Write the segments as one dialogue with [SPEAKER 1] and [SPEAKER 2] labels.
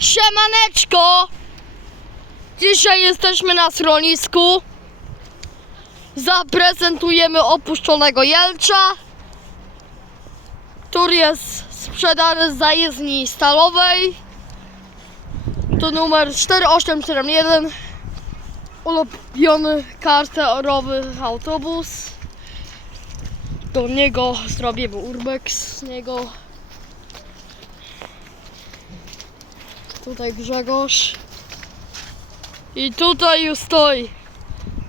[SPEAKER 1] Siemaneczko! Dzisiaj jesteśmy na schronisku. Zaprezentujemy opuszczonego Jelcza, który jest sprzedany z zajezdni stalowej. To numer 4871. Ulubiony karterowy autobus. Do niego zrobimy urbex z niego. Tutaj Grzegorz. I tutaj już stoi.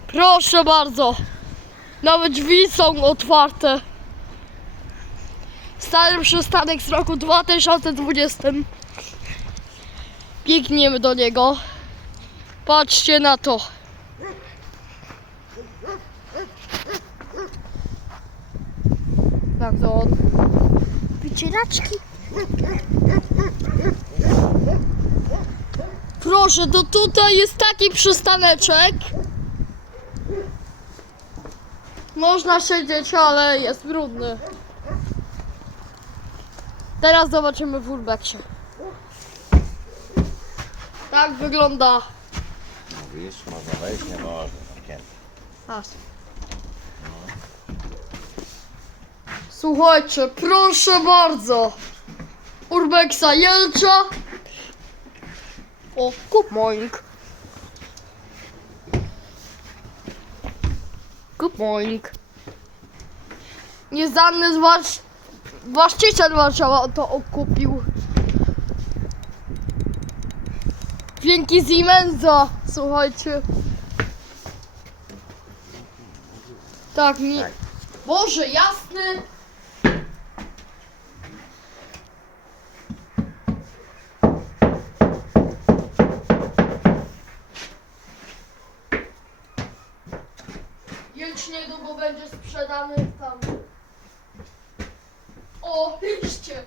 [SPEAKER 1] Proszę bardzo. Nawet drzwi są otwarte. Stary przystanek z roku 2020. Biegniemy do niego. Patrzcie na to. Tak on.
[SPEAKER 2] Wycieraczki.
[SPEAKER 1] Proszę, to tutaj jest taki przystaneczek. Można siedzieć, ale jest brudny. Teraz zobaczymy w urbexie. Tak wygląda.
[SPEAKER 3] Widzisz, można wejść, nie można.
[SPEAKER 1] Słuchajcie, proszę bardzo. Urbexa Jelcza. O, kup moink. Kup moink. Nieznany zważ... właściciel Warszawa to okupił. Dzięki Siemensa, słuchajcie. Tak, mi...
[SPEAKER 3] Tak.
[SPEAKER 1] Boże, jasny! Już niedługo będzie sprzedany tam. O, liście!